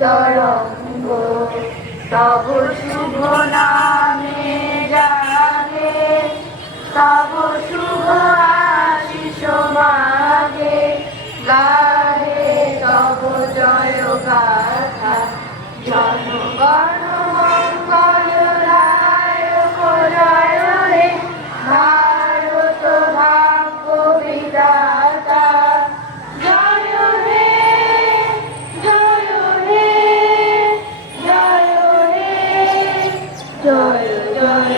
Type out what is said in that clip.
তরঙ্গ তব শুভ নামে よいよい